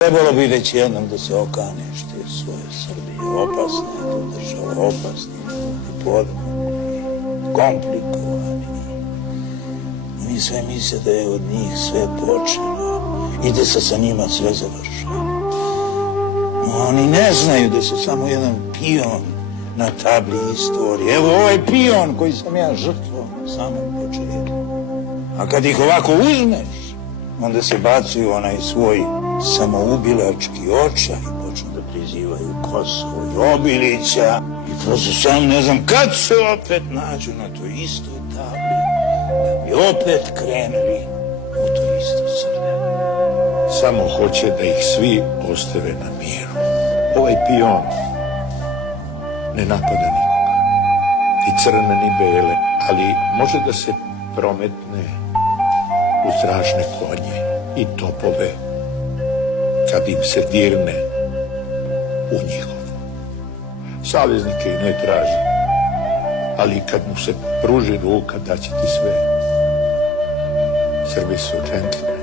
Trebalo bi već jednom da se okaneš te svoje Srbije. Opasna je to država, opasni ljudi, podmukli, komplikovani. Oni sve misle da je od njih sve počelo i da se sa njima sve završava. Oni ne znaju da su samo jedan pion na tabli istorije. Evo ovaj pion koji sam ja žrtvovao na samom početku. A kad ih ovako uzmeš, onda se bacuju onaj svoj samoubilački očaj i počnu da prizivaju Kosovo i Obilića. I prosto sam ne znam kad se opet nađu na toj istoj tabli, da bi opet krenuli u to isto srde. Samo hoće da ih svi ostave na miru. Ovaj pion ne napada nikoga, ni crne ni bele, ali može da se prometne u strašne konje i topove kad im se dirne u njihov. Saveznike i ne traži, ali kad mu se pruži ruka daće ti sve. Srbi su džentlmeni.